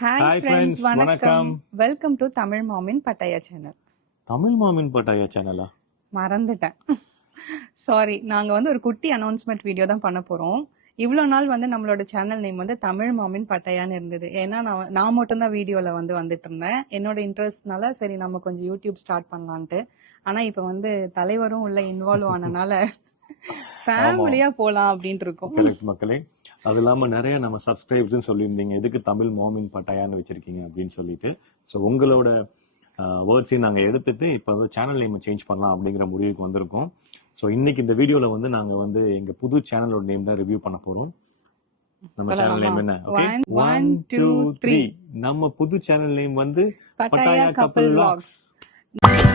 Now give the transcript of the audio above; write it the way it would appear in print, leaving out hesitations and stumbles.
Hi hi friends, friends, வணக்கம். வணக்கம். Welcome to Tamil mom in Pattaya channel. Tamil mom in Pattaya சேனலா? மறந்துட்டேன். சாரி. நாங்க வந்து ஒரு குட்டி அனௌன்ஸ்மெண்ட் வீடியோ தான் பண்ண போறோம். இவ்வளோ நாள் வந்து நம்மளோட சேனல் நேம் வந்து தமிழ் மாமின் பட்டாயான்னு இருந்தது. ஏன்னா நான் மட்டும்தான் வீடியோல வந்துட்டு இருந்தேன். என்னோட இன்ட்ரெஸ்ட்னால சரி நம்ம கொஞ்சம் யூடியூப் ஸ்டார்ட் பண்ணலான்ட்டு. ஆனா இப்ப வந்து தலைவரும் உள்ள இன்வால்வ் ஆனனால ஆமா, ஃபேமிலியா போலாம் அப்படின்ட்டு இருக்கோம். கரெக்ட் மக்களே. அது இல்லாம நிறைய நம்ம சப்ஸ்கிரைப்ஸ் சொல்லியிருந்தீங்க, எதுக்கு தமிழ் மாமின் பட்டாயான்னு வச்சிருக்கீங்க அப்படின்னு சொல்லிட்டு. ஸோ உங்களோட வேர்ட்ஸையும் நாங்கள் எடுத்துட்டு இப்போ வந்து சேனல் நேம் சேஞ்ச் பண்ணலாம் அப்படிங்கிற முடிவுக்கு வந்திருக்கோம். ஸோ இன்னைக்கு இந்த வீடியோல வந்து நாங்கள் வந்து எங்க புது சேனலோட நேம் தான் ரிவ்யூ பண்ண போறோம். நம்ம சேனல் சொல்லலாமா? நேம் என்ன? ஓகே, 1, 1 2 2, 3. 3. நம்ம புது சேனல் நேம் வந்து பட்டாயா பட்டாயா கப்பல் கப்பல் வ்ளாக்ஸ். வ்ளாக்ஸ்.